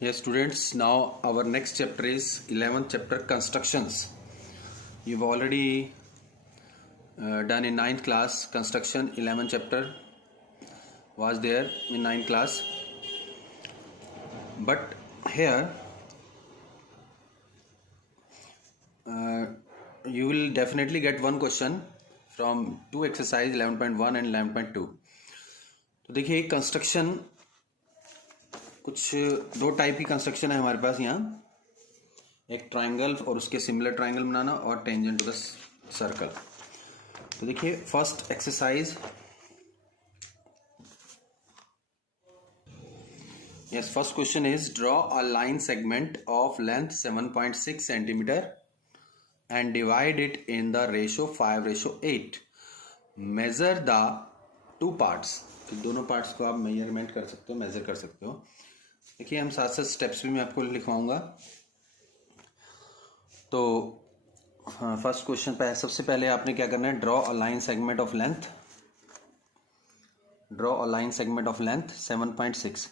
Yes, students, now our next chapter is 11th chapter constructions. You've already done in 9th class construction. 11th chapter was there in 9th class. But here you will definitely get one question from two exercise 11.1 and 11.2. तो देखिए construction कुछ दो type की construction है हमारे पास यहाँ, एक triangle और उसके सिमिलर ट्रायंगल बनाना और टेंजेंट टू द सर्कल। तो देखिए first exercise, yes first question is draw a line segment of length 7.6 centimetre and divide it in the ratio 5:8। Measure the two parts. तो दोनों पार्ट्स को आप measurement कर सकते हो, मेजर कर सकते हो। देखिए हम साथ साथ स्टेप्स भी मैं आपको लिखवाऊंगा। तो फर्स्ट क्वेश्चन पे सबसे पहले आपने क्या करना है, draw a line segment of length. Draw a line segment of length 7.6।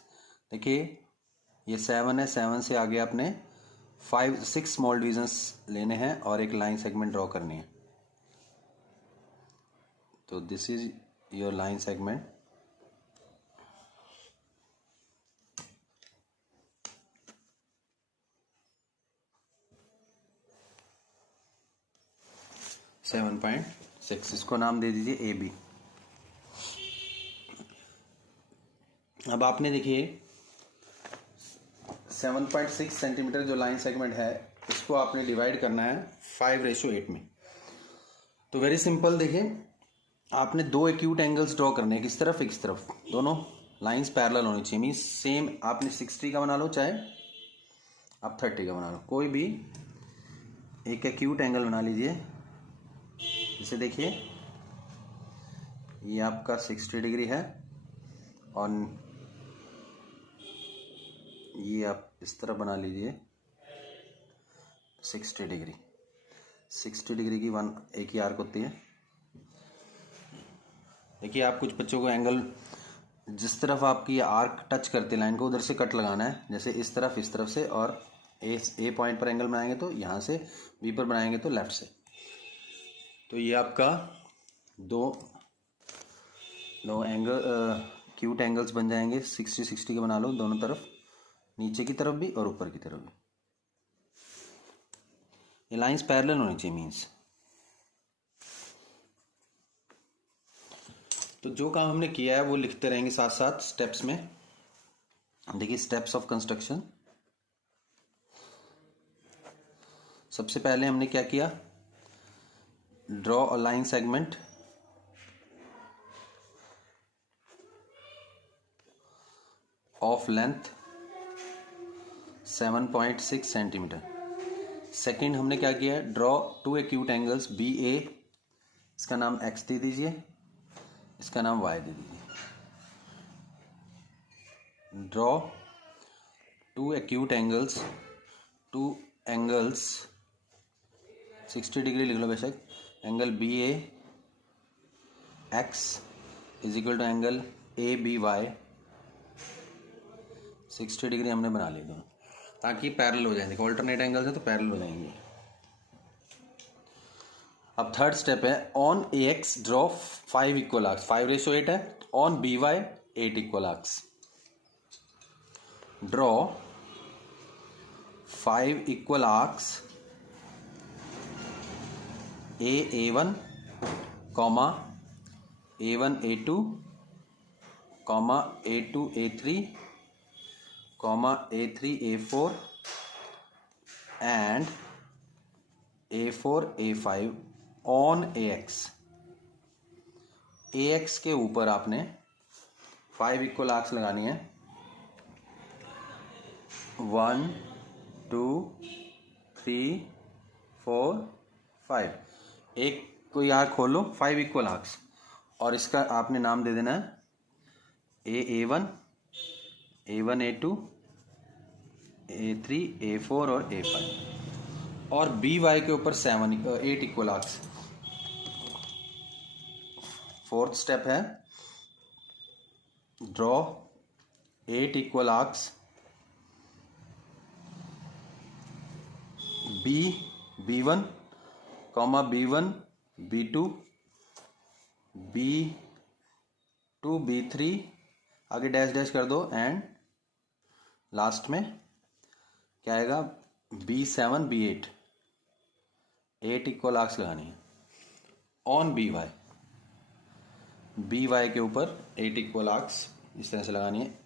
देखिए ये 7 है, 7 से आगे आपने 6 स्मॉल डिविजन्स लेने हैं और एक लाइन सेगमेंट ड्रॉ करनी है। तो this is your line segment. Seven point six, इसको नाम दे दीजिए ए बी। अब आपने देखिए 7.6 सेंटीमीटर जो लाइन सेगमेंट है इसको आपने डिवाइड करना है 5:8 में। तो वेरी सिंपल, देखिए आपने दो एक्यूट एंगल्स ड्रॉ करने हैं, किस तरफ, एक तरफ, दोनों लाइंस पैरेलल होनी चाहिए। मीन्स सेम, आपने 60 का बना लो चाहे आप 30 का बना लो, कोई भी एक एक्यूट एंगल बना लीजिए। जैसे देखिए ये आपका 60 डिग्री है और ये आप इस तरफ बना लीजिए 60 डिग्री। 60 डिग्री की एक ही आर्क होती है। देखिए आप कुछ बच्चों को एंगल जिस तरफ आपकी आर्क टच करती लाइन को उधर से कट लगाना है, जैसे इस तरफ से, और ए पॉइंट पर एंगल बनाएंगे तो यहाँ से, बी पर बनाएंगे तो लेफ्ट से। तो ये आपका दो एंगल क्यूट एंगल्स बन जाएंगे। 60 के बना लो दोनों तरफ, नीचे की तरफ भी और ऊपर की तरफ भी। ये लाइंस पैरेलल होनी चाहिए मीन्स। तो जो काम हमने किया है वो लिखते रहेंगे साथ साथ स्टेप्स में। देखिए स्टेप्स ऑफ कंस्ट्रक्शन। सबसे पहले हमने क्या किया, draw a line segment of length 7.6 centimetre. Second हमने क्या किया, draw two acute angles B A, इसका नाम एक्स दे दीजिए, इसका नाम वाई दे दीजिए। Draw two acute angles, two angles 60 degree लिख लो बेशक, angle B A X is equal to angle A B Y. 60 degree हमने बना ली दोनों ताकि पैरेलल हो जाएंगे। ऑल्टरनेट एंगल्स है तो पैरेलल हो जाएंगे। अब थर्ड स्टेप है, on A X draw 5 equal arcs. 5:8 है। On B Y 8 equal arcs. Draw 5 equal arcs A1, comma A1 A2, comma A2 A3, comma A3 A4 and A4 A5 on AX। AX के ऊपर आपने 5 equal arcs लगानी है। 1 2 3 4 5। एक कोई arc खोलो, 5 equal arcs, और इसका आपने नाम दे देना है A1 A2 A3 A4 और A5। और बी वाई के ऊपर 8 इक्वल आर्क्स। फोर्थ स्टेप है, draw 8 equal arcs B1 comma B1 B2 B2 B3 आगे डैश डैश कर दो एंड लास्ट में क्या आएगा B7 B8 8 इक्वल आर्क्स लगानी है ऑन BY के ऊपर 8 इक्वल आर्क्स इस तरह से लगानी है।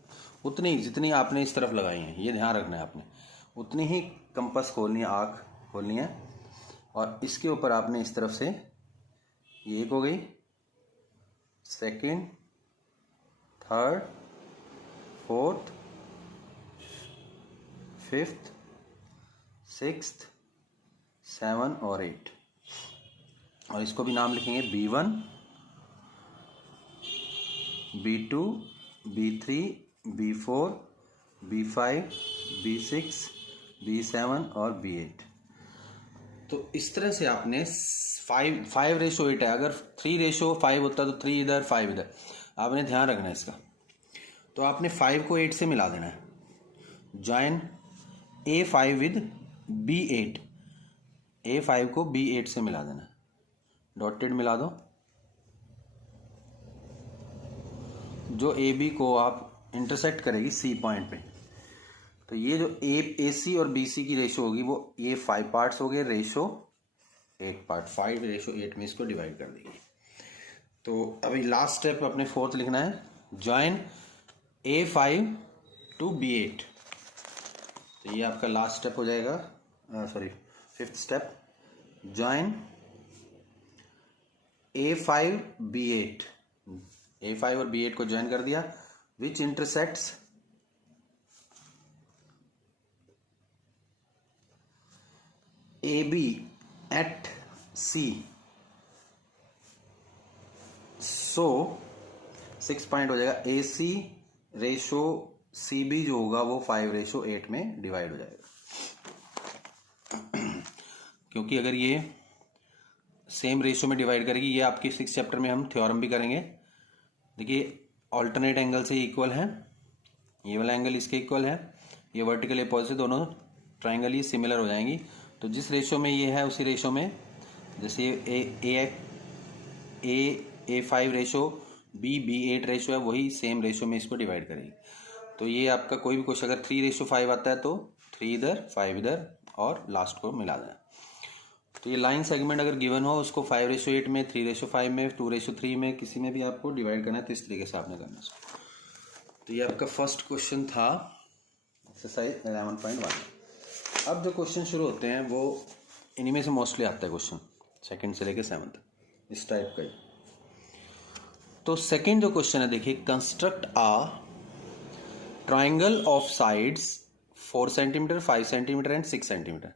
उतनी जितनी आपने इस तरफ लगाई है, ये ध्यान रखना है आपने, उतनी ही कंपास खोलनी है, आर्क खोलनी है। और इसके ऊपर आपने इस तरफ से ये एक हो गई, second, third, fourth, fifth, sixth, 7 और 8 और इसको भी नाम लिखेंगे B1 B2 B3 B4 B5 B6 B7 और B8। तो इस तरह से आपने 5:8 है। अगर 3:5 होता तो 3 इधर 5 इधर, आपने ध्यान रखना है इसका। तो आपने 5 को 8 से मिला देना है। Join A5 with B8, A5 को B8 से मिला देना है, डॉटेड मिला दो। जो AB को आप इंटरसेक्ट करेगी C पॉइंट पे, तो ये जो AC और BC की रेशो होगी वो ये 5 पार्ट्स हो गए, रेशो 8 पार्ट, 5:8 में इसको डिवाइड कर देंगे। तो अभी लास्ट स्टेप अपने फोर्थ लिखना है, जॉइन A5 टू B8। तो ये आपका लास्ट स्टेप हो जाएगा, sorry fifth step, join A5 B8, A5 और B8 को ज्वाइन कर दिया, विच इंटरसेक्ट्स AB एट C। सो 6 पॉइंट हो जाएगा। AC रेशो CB जो होगा वो 5:8 में डिवाइड हो जाएगा। क्योंकि अगर ये सेम रेशो में डिवाइड करेगी, ये आपके 6 चैप्टर में हम थ्योरम भी करेंगे। देखिए ऑल्टरनेट एंगल से इक्वल है, ये वाला एंगल इसके इक्वल है, ये वर्टिकल अपोजिट, दोनों ट्राइंगल ही सिमिलर हो जाएंगी। तो जिस रेशो में ये है उसी रेशो में, जैसे A5 रेशो B8 रेशो है, वही सेम रेशो में इसको डिवाइड करेगी। तो ये आपका कोई भी क्वेश्चन अगर 3:5 आता है तो 3 इधर 5 इधर और लास्ट को मिला देना। तो ये लाइन सेगमेंट अगर गिवन हो उसको 5:8 में, 3:5 में, 2:3 में, किसी में भी आपको डिवाइड करना है, तो इस तरीके से आपने करना है। तो ये आपका फर्स्ट क्वेश्चन था एक्सरसाइज 11.1। अब जो क्वेश्चन शुरू होते हैं वो इन्हीं में से मोस्टली आता है क्वेश्चन, सेकंड से लेकर 7 तक, इस टाइप का ही। तो सेकंड जो क्वेश्चन है, देखिए, construct a triangle of sides 4 centimetre, 5 centimetre and 6 centimetre,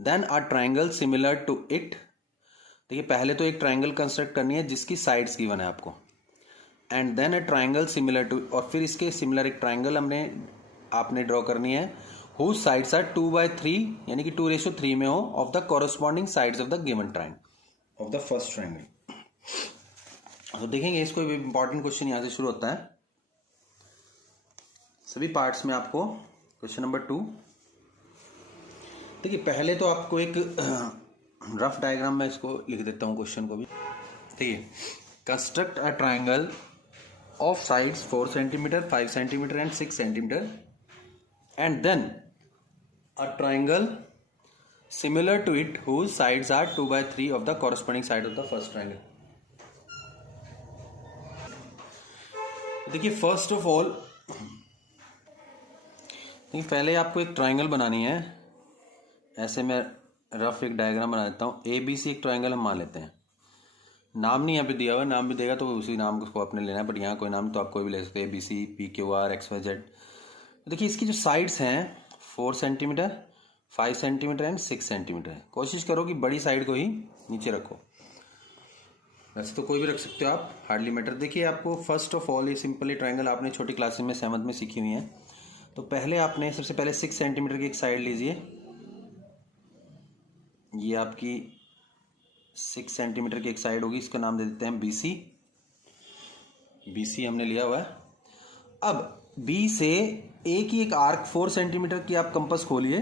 then a triangle similar to it. देखिए पहले तो एक ट्राइंगल कंस्ट्रक्ट करनी है जिसकी साइड्स गिवन है आपको, and then a triangle similar to, और फिर इसके सिमिलर एक ट्राइंगल आपने ड्रॉ करनी है, हुज साइड्स आर 2/3 यानी कि 2:3 में हो, of the corresponding sides of the given triangle of the first triangle. तो देखेंगे इसको, इंपॉर्टेंट क्वेश्चन यहां से शुरू होता है सभी पार्ट्स में आपको। क्वेश्चन नंबर 2, देखिए पहले तो आपको एक रफ डायग्राम में इसको लिख देता हूँ क्वेश्चन को भी। देखिए, construct a triangle of sides 4 centimetre, 5 centimetre and 6 centimetre, and then a triangle similar to it whose sides are 2/3 of the corresponding side of the first triangle. देखिए फर्स्ट ऑफ ऑल, पहले आपको एक triangle बनानी है। ऐसे मैं rough एक diagram बना देता हूँ। ABC एक ट्राइंगल हम मान लेते हैं, नाम नहीं यहाँ पे दिया हुआ, नाम भी देगा तो उसी नाम को आपने लेना है, बट यहाँ कोई नाम तो आप कोई भी ले सकते हैं, ABC PQR XYZ। देखिए इसकी जो साइड्स हैं 4 सेंटीमीटर, 5 सेंटीमीटर एंड 6 सेंटीमीटर है। कोशिश करो कि बड़ी साइड को ही नीचे रखो, वैसे तो कोई भी रख सकते हो आप, हार्डली मैटर। देखिए आपको फर्स्ट ऑफ ऑल ये सिंपली ट्राइंगल आपने छोटी क्लासेस में 7th में सीखी हुई है। तो पहले आपने सबसे पहले 6 सेंटीमीटर की एक साइड लीजिए, ये आपकी 6 सेंटीमीटर की एक साइड होगी, इसका नाम दे देते हैं BC। BC हमने लिया हुआ है। अब B से A की एक आर्क 4 सेंटीमीटर की आप कंपास खोलिए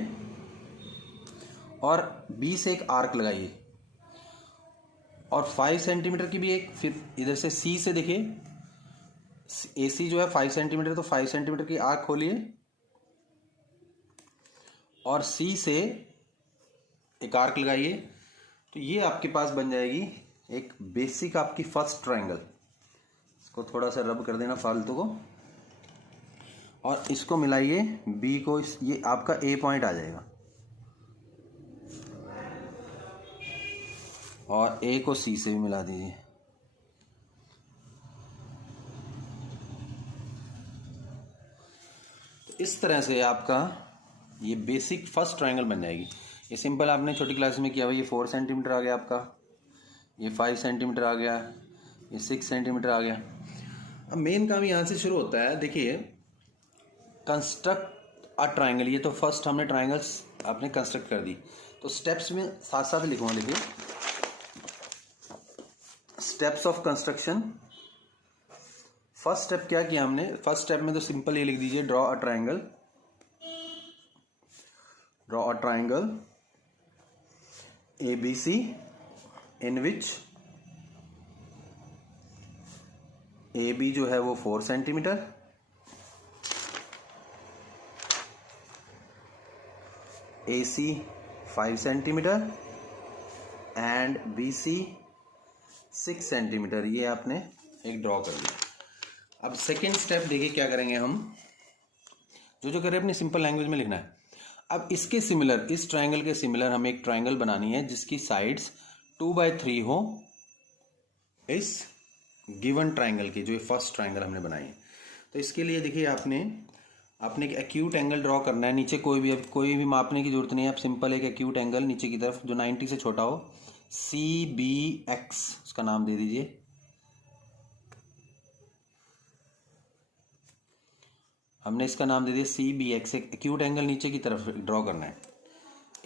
और बी से एक आर्क लगाइए और 5 सेंटीमीटर की भी एक, फिर इधर से सी से देखिए ए सी जो है 5 सेंटीमीटर, तो 5 सेंटीमीटर की आर्क खोलिए और सी से एक आर्क लगाइए। तो ये आपके पास बन जाएगी एक बेसिक आपकी फर्स्ट ट्रायंगल। इसको थोड़ा सा रब कर देना फालतू को और इसको मिलाइए बी को, ये आपका ए पॉइंट आ जाएगा और ए को सी से भी मिला दीजिए। तो इस तरह से आपका ये बेसिक फर्स्ट ट्रायंगल बन जाएगी। ये सिंपल आपने छोटी क्लास में किया हुआ, ये 4 सेंटीमीटर आ गया आपका, ये 5 सेंटीमीटर आ गया, ये 6 सेंटीमीटर आ गया। अब मेन काम यहाँ से शुरू होता है। देखिए कंस्ट्रक्ट अ ट्रायंगल, ये तो फर्स्ट हमने ट्रायंगल्स आपने कंस्ट्रक्ट कर दी। तो स्टेप्स में साथ साथ लिखूंगा, देखिए steps of construction. First step क्या किया हमने, फर्स्ट स्टेप में तो सिंपल ये लिख दीजिए draw a triangle, draw a triangle ABC in which AB जो है वो 4 centimetre, AC 5 centimetre and BC 6 centimetre. ये आपने एक ड्रॉ कर दिया। अब सेकेंड स्टेप देखिए क्या करेंगे हम, जो करें अपनी सिंपल लैंग्वेज में लिखना है। अब इसके सिमिलर, इस ट्रायंगल के सिमिलर हमें एक ट्रायंगल बनानी है जिसकी साइड्स 2/3 हो इस गिवन ट्रायंगल की, जो ये फर्स्ट ट्रायंगल हमने बनाई है। तो इसके लिए देखिए आपने एक एक्यूट एंगल ड्रॉ करना है। नीचे कोई भी मापने की जरूरत नहीं है, आप सिंपल एक एक्यूट एंगल नीचे की तरफ जो 90 से छोटा हो, CBX उसका नाम दे दीजिए। हमने इसका नाम दे दिया CBX, एक एक्यूट एंगल नीचे की तरफ ड्रॉ करना है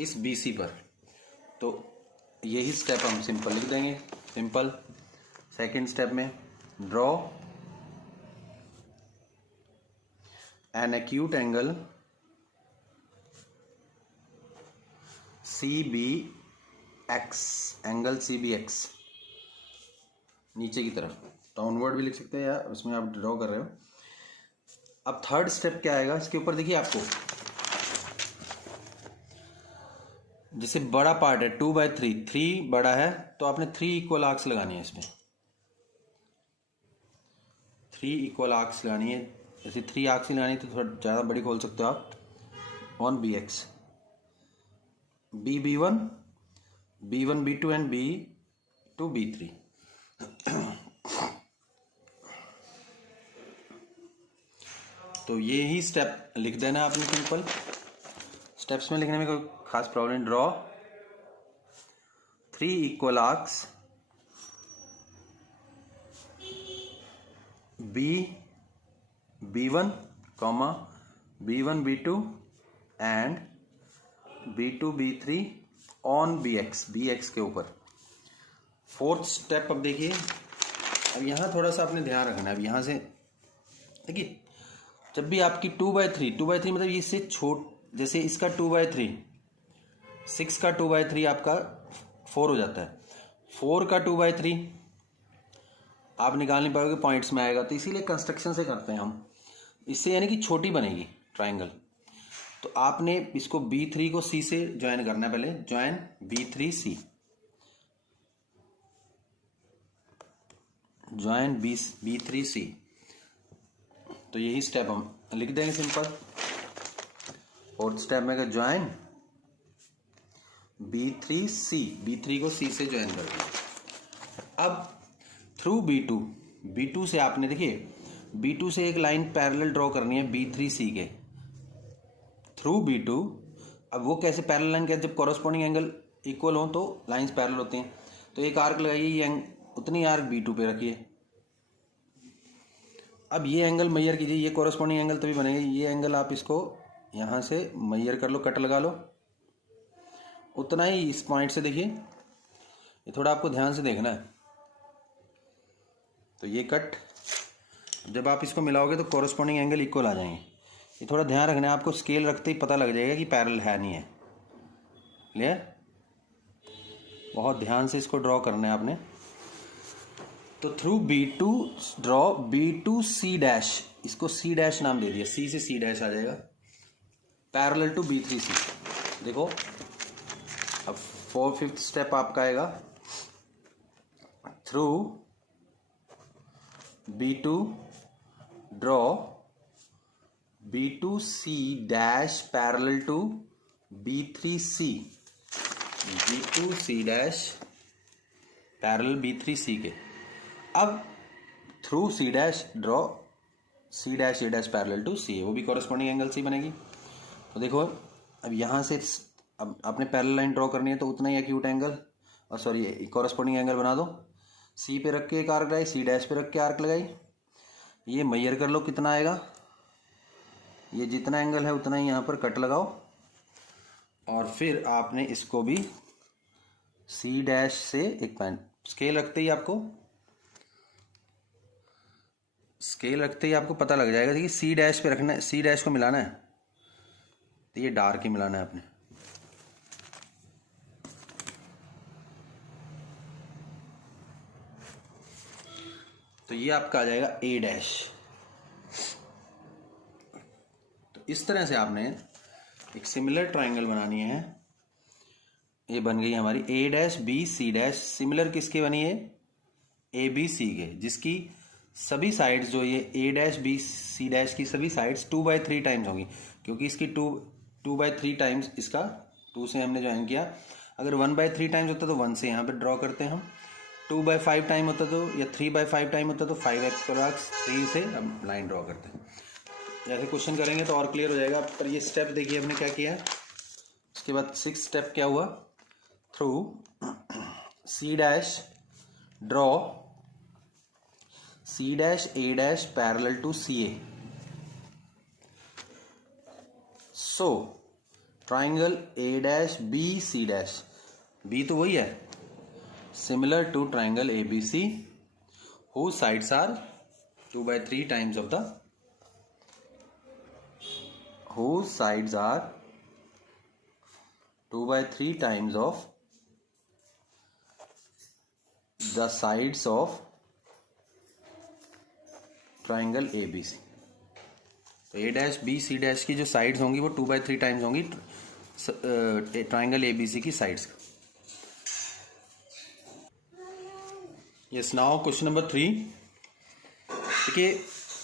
इस BC पर। तो यही स्टेप हम सिंपल लिख देंगे, सिंपल। सेकंड स्टेप में draw an acute angle CBX, angle CBX नीचे की तरफ, डाउनवर्ड भी लिख सकते हैं या उसमें आप ड्रॉ कर रहे हो। अब थर्ड स्टेप क्या आएगा इसके ऊपर, देखिए आपको जैसे बड़ा पार्ट है 2/3, 3 बड़ा है तो आपने 3 इक्वल आर्क्स लगानी है इसमें, 3 इक्वल आर्क्स लगानी है। जैसे 3 आर्क्स लगानी है तो थोड़ा ज़्यादा बड़ी खोल सकते हो आप, on BX, B1, B1 B2 and B2 B3। तो ये ही स्टेप लिख देना है आपने सिंपल। स्टेप्स में लिखने में कोई खास problem. Draw 3 equal arcs B1, B1 B2 and B2 B3 on BX के ऊपर। फोर्थ स्टेप अब देखिए, अब यहाँ थोड़ा सा आपने ध्यान रखना है। अब यहाँ से देखिए जब भी आपकी 2/3 मतलब इससे छोट, जैसे इसका 2/3, 6 का 2/3 आपका 4 हो जाता है, 4 का 2/3 आप निकाल नहीं पाओगे, पॉइंट्स में आएगा। तो इसीलिए कंस्ट्रक्शन से करते हैं हम, इससे यानी कि छोटी बनेगी ट्रायंगल। तो आपने इसको B3 को C से ज्वाइन करना है, पहले ज्वाइन B3C, ज्वाइन B3C। तो यही स्टेप हम लिख देंगे सिंपल। फोर्थ स्टेप में ज्वाइन B3C, B3 को C से ज्वाइन कर दिया। अब थ्रू B2 से आपने देखिए B2 से एक लाइन पैरेलल ड्रॉ करनी है B3C के थ्रू B2। अब वो कैसे पैरेलल लाइन, क्या, जब कॉरस्पॉन्डिंग एंगल इक्वल हो तो लाइंस पैरेलल होती हैं। तो एक आर्क लगाइए, ये उतनी आर्क B2 पे रखिए। अब ये एंगल मेजर कीजिए, ये कॉरस्पॉन्डिंग एंगल तभी बनेंगे। ये एंगल आप इसको यहाँ से मेजर कर लो, कट लगा लो, उतना ही इस पॉइंट से देखिए। ये थोड़ा आपको ध्यान से देखना है। तो ये कट, जब आप इसको मिलाओगे तो कॉरस्पॉन्डिंग एंगल इक्वल आ जाएंगे। ये थोड़ा ध्यान रखना है आपको, स्केल रखते ही पता लग जाएगा कि पैरेलल है नहीं है। क्लियर? बहुत ध्यान से इसको ड्रॉ करना है आपने। तो through B2 draw B2C dash, इसको C डैश नाम दे दिया, C से C डैश आ जाएगा, पैरेलल टू B3C। देखो अब 4th स्टेप आपका आएगा, through B2 draw B2C dash parallel to B3C, B2C dash parallel B3C के। अब through C dash draw C dash A dash parallel to C, वो भी कॉरेस्पॉन्डिंग एंगल से बनेगी। तो देखो अब यहाँ से अब आपने पैरेलल लाइन ड्रॉ करनी है तो उतना ही एक्यूट एंगल और सॉरी कॉरेस्पॉन्डिंग एंगल बना दो। C पे रख के एक आर्क लगाई, C डैश पे रख के आर्क लगाई, ये मेजर कर लो कितना आएगा, ये जितना एंगल है उतना ही यहाँ पर कट लगाओ और फिर आपने इसको भी C डैश से एक पॉइंट, स्केल रखते ही आपको पता लग जाएगा कि C डैश पे रखना है, C डैश को मिलाना है, तो ये डार्क ही मिलाना है आपने। तो ये आपका आ जाएगा A डैश। तो इस तरह से आपने एक सिमिलर ट्राइंगल बनानी है। ये बन गई हमारी A dash B C dash, similar किसकी बनी है? A B C के, जिसकी सभी साइड्स जो ये A dash B C dash की सभी साइड्स 2/3 टाइम्स होंगी, क्योंकि इसकी 2/3 टाइम्स, इसका 2 से हमने ज्वाइन किया। अगर 1/3 टाइम्स होता तो 1 से यहाँ पे ड्रॉ करते हैं हम, 2/5 टाइम होता तो या 3/5 टाइम होता तो 5x 3 से हम लाइन ड्रॉ करते हैं। जैसे क्वेश्चन करेंगे तो और क्लियर हो जाएगा। पर ये स्टेप देखिए हमने क्या किया। उसके बाद 6th स्टेप क्या हुआ, through C dash draw C dash A dash parallel to CA। So triangle A dash B C dash, B तो वही है, similar to triangle ABC whose sides are 2/3 times of the, whose sides are 2/3 times of the sides of triangle ABC। तो A dash B C dash की जो sides होंगी वो 2/3 times होंगी triangle ABC की sides. Yes, now question number 3। देखिए,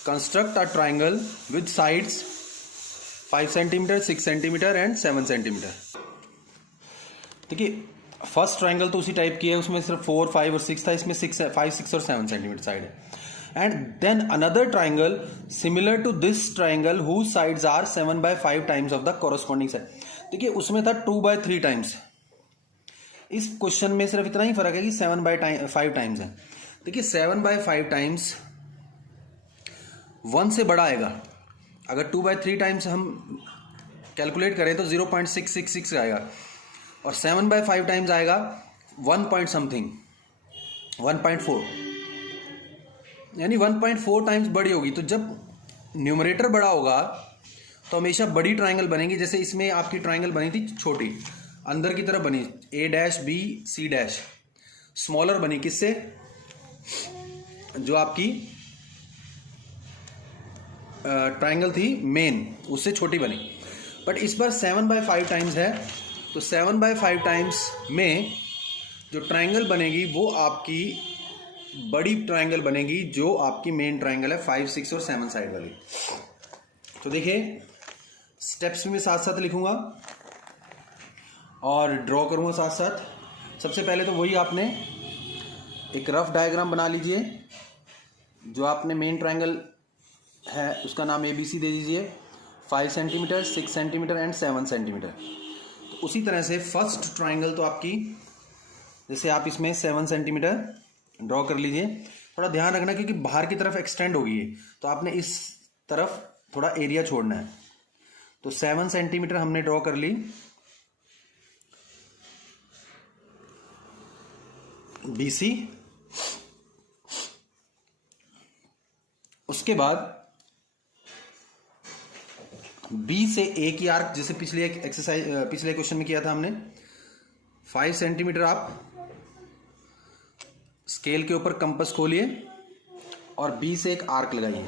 construct a triangle with sides 5 centimetre 6 centimetre and 7 centimetre. देखिए first triangle तो उसी टाइप की है, उसमें सिर्फ 4 5 और 6 था, इसमें 5 6 और 7 सेंटीमीटर साइड है। And then another triangle similar to this triangle whose sides are 7/5 times of the corresponding side. देखिए उसमें था 2/3 टाइम्स, इस क्वेश्चन में सिर्फ इतना ही फर्क है कि 7/5 टाइम्स है। देखिए 7/5 टाइम्स 1 से बड़ा आएगा, अगर 2/3 टाइम्स हम कैलकुलेट करें तो 0.666 आएगा, और 7/5 टाइम्स आएगा 1 पॉइंट समथिंग 1.4, यानी 1.4 टाइम्स बड़ी होगी। तो जब न्यूमरेटर बड़ा होगा तो हमेशा बड़ी ट्राइंगल बनेगी। जैसे इसमें आपकी ट्राइंगल बनी थी छोटी, अंदर की तरफ बनी A dash B C dash, smaller बनी किससे? जो आपकी ट्राइंगल थी मेन, उससे छोटी बनी। बट इस बार 7/5 टाइम्स है, तो 7/5 टाइम्स में जो ट्राइंगल बनेगी वो आपकी बड़ी ट्राइंगल बनेगी, जो आपकी मेन ट्राइंगल है 5 6 और 7 साइड वाली। तो देखिए स्टेप्स में साथ साथ लिखूंगा और ड्रॉ करूंगा साथ साथ। सबसे पहले तो वही आपने एक रफ डायग्राम बना लीजिए। जो आपने मेन ट्राइंगल है उसका नाम ABC दे दीजिए, 5 सेंटीमीटर 6 सेंटीमीटर एंड 7 सेंटीमीटर। तो उसी तरह से फर्स्ट ट्राइंगल तो आपकी, जैसे आप इसमें 7 सेंटीमीटर ड्रॉ कर लीजिए। थोड़ा ध्यान रखना क्योंकि बाहर की तरफ एक्सटेंड होगी, तो आपने इस तरफ थोड़ा एरिया छोड़ना है। तो 7 सेंटीमीटर हमने ड्रॉ कर ली BC। उसके बाद B से A की आर्क, जैसे पिछले क्वेश्चन में किया था हमने, 5 सेंटीमीटर आप स्केल के ऊपर कंपास खोलिए और बी से एक आर्क लगाइए।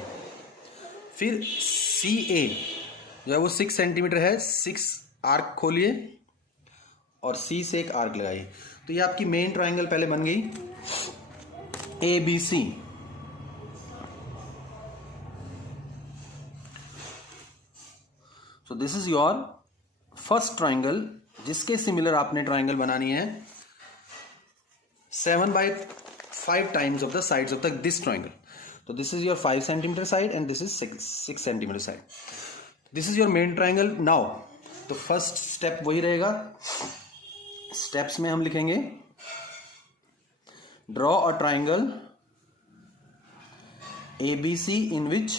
फिर सी ए जो है वो 6 सेंटीमीटर है, 6 आर्क खोलिए और सी से एक आर्क लगाइए। तो ये आपकी मेन ट्राइंगल पहले बन गई A B C. So this is your first triangle, जिसके सिमिलर आपने ट्राइंगल बनानी है 7/5 times of the sides of the this triangle. तो this is your 5 centimetre side and this is 6 centimetre side. This is your main triangle. Now तो first step वही रहेगा। Steps में हम लिखेंगे draw a triangle ABC in which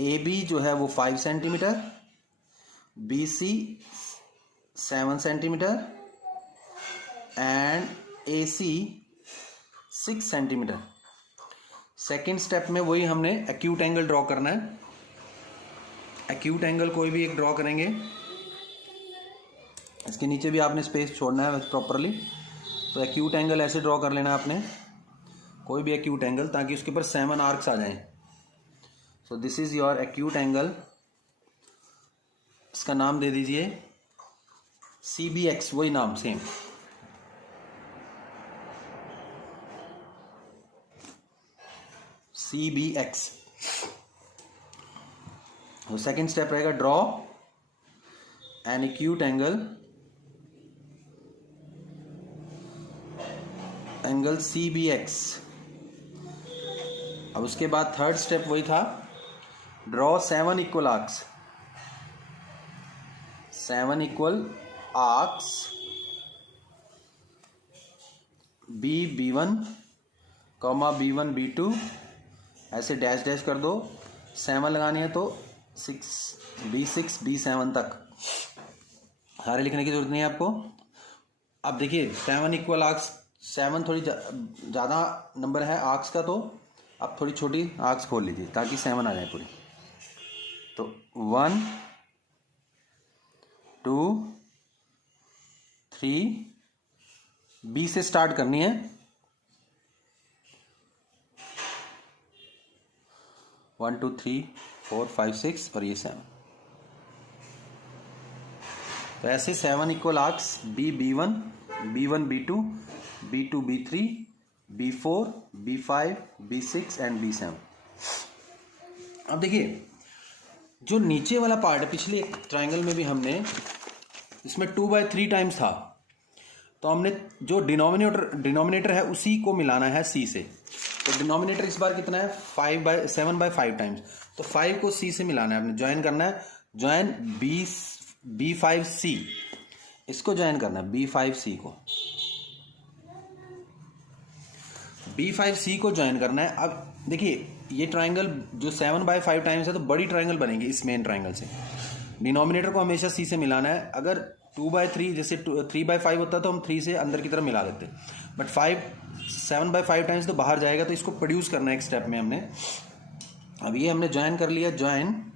AB जो है वो 5 centimetre, BC 7 centimetre and AC 6 centimetre. Second step में वही हमने एक्यूट एंगल ड्रॉ करना है। एक्यूट एंगल कोई भी एक ड्रॉ करेंगे, इसके नीचे भी आपने स्पेस छोड़ना है प्रॉपरली। तो एक्यूट एंगल ऐसे ड्रॉ कर लेना आपने, कोई भी एक्यूट एंगल, ताकि उसके ऊपर 7 आर्क्स आ जाएं। सो this is your acute angle. इसका नाम दे दीजिए CBX, वही नाम सेम। CBX। तो सेकेंड स्टेप रहेगा draw an acute angle CBX। अब उसके बाद थर्ड स्टेप वही था, draw 7 equal arcs. 7 equal arcs B1, B1 B2 ऐसे डैश डैश कर दो। 7 लगानी है तो 6 B6 B7 तक, सारे लिखने की जरूरत नहीं है आपको। अब देखिए 7 इक्वल आर्क्स, 7 थोड़ी ज़्यादा नंबर है आर्क्स का, तो आप थोड़ी छोटी आर्क्स खोल लीजिए ताकि 7 आ जाए पूरी। तो 1 2 3 B से स्टार्ट करनी है। 1 2 3 4 5 6 और ये 7। तो ऐसे 7 equal arcs B1 B2 B2 B3 B4 B5 B6 and B7। अब देखिए जो नीचे वाला पार्ट है, पिछले एक ट्राइंगल में भी हमने इसमें 2/3 टाइम्स था, तो हमने जो डिनोमिनेटर है उसी को मिलाना है C से। तो डिनोमिनेटर इस बार कितना है 7/5 टाइम्स, तो 5 को C से मिलाना है, आपने ज्वाइन करना है। ज्वाइन B5C, इसको ज्वाइन करना है B5C को, B5C को ज्वाइन करना है। अब देखिए ये ट्राइंगल जो 7/5 टाइम्स है तो बड़ी ट्राइंगल बनेगी इस मेन ट्राइंगल से। डिनोमिनेटर को हमेशा C से मिलाना है। अगर 2/3 जैसे 3/5 होता तो हम 3 से अंदर की तरफ मिला देते, बट 7/5 टाइम्स तो बाहर जाएगा, तो इसको प्रोड्यूस करना है एक स्टेप में हमने। अब ये हमने ज्वाइन कर लिया, ज्वाइन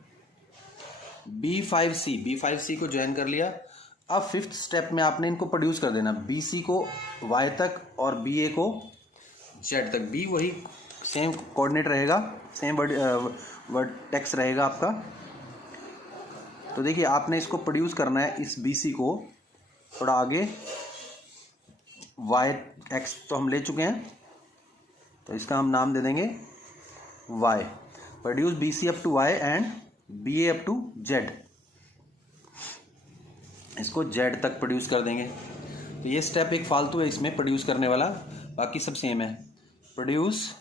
B5C को ज्वाइन कर लिया। अब फिफ्थ स्टेप में आपने इनको प्रोड्यूस कर देना, BC को Y तक और BA को Z तक। B वही सेम कोऑर्डिनेट रहेगा, सेम वर्टेक्स रहेगा आपका। तो देखिए आपने इसको प्रोड्यूस करना है, इस BC को थोड़ा आगे, YX तो हम ले चुके हैं, तो इसका हम नाम दे देंगे Y। Produce BC up to Y and BA up to Z, इसको Z तक प्रोड्यूस कर देंगे। तो ये स्टेप एक फालतू है इसमें प्रोड्यूस करने वाला, बाकी सब सेम है। Produce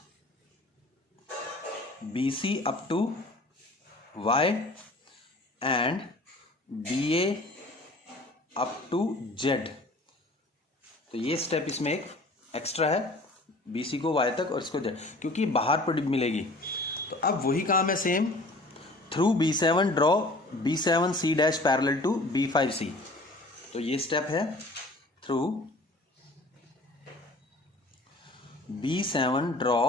BC up to Y and BA up to Z। तो ये स्टेप इसमें एक एक्स्ट्रा है, BC को Y तक और इसको Z, क्योंकि बाहर मिलेगी। तो अब वही काम है same, through B7 draw B7C dash parallel to B5C। तो ये स्टेप है, through B7 draw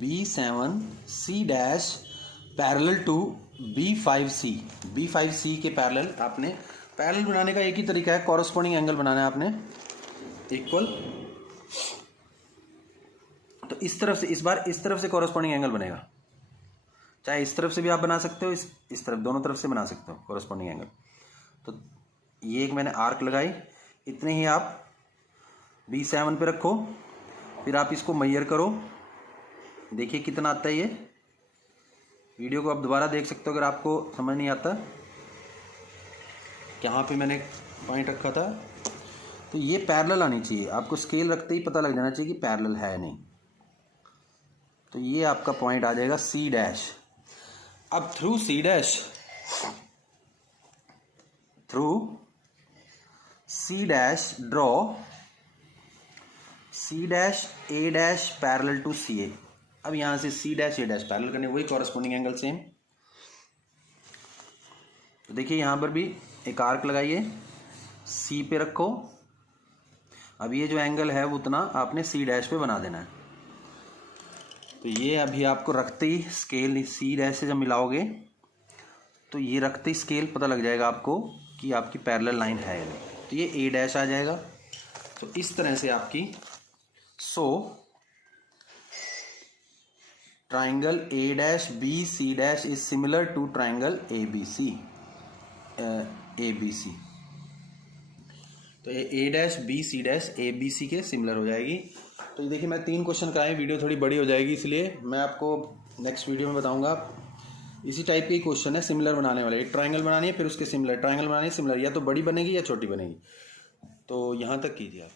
B7C dash parallel to B5C के पैरेलल आपने पैरेलल बनाने का एक ही तरीका है, कॉरस्पॉन्डिंग एंगल बनाना है आपने इक्वल। तो इस तरफ से, इस बार इस तरफ से कॉरस्पॉन्डिंग एंगल बनेगा, चाहे इस तरफ से भी आप बना सकते हो, इस तरफ, दोनों तरफ से बना सकते हो कॉरस्पॉन्डिंग एंगल। तो ये एक मैंने आर्क लगाई, इतने ही आप B7 पे रखो, फिर आप इसको मेजर करो, देखिए कितना आता है। ये वीडियो को आप दोबारा देख सकते हो अगर आपको समझ नहीं आता कहाँ पे मैंने पॉइंट रखा था। तो ये पैरेलल आनी चाहिए, आपको स्केल रखते ही पता लग जाना चाहिए कि पैरेलल है नहीं। तो ये आपका पॉइंट आ जाएगा C'। अब through C' draw C', A' parallel to CA। अब यहां से C', A' पैरेलल करने, वही कॉरस्पॉन्डिंग एंगल सेम। तो देखिए यहां पर भी एक आर्क लगाइए, C पे रखो। अब ये जो एंगल है वो उतना आपने C' पे बना देना है। तो ये अभी आपको रखते ही स्केल C' से जब मिलाओगे तो ये रखते ही स्केल पता लग जाएगा आपको कि आपकी पैरेलल लाइन है या नहीं। तो ये A' आ जाएगा। तो इस तरह से आपकी triangle A'BC' is similar to triangle ABC। तो ये A'BC' ABC के सिमिलर हो जाएगी। तो ये देखिए मैं 3 क्वेश्चन कराए, वीडियो थोड़ी बड़ी हो जाएगी इसलिए मैं आपको नेक्स्ट वीडियो में बताऊंगा। इसी टाइप के क्वेश्चन है सिमिलर बनाने वाले, एक ट्राइंगल बनानी है फिर उसके सिमिलर, ट्राइंगल बनानी है सिमिलर, या तो बड़ी बनेगी या छोटी बनेगी। तो यहाँ तक कीजिए आप।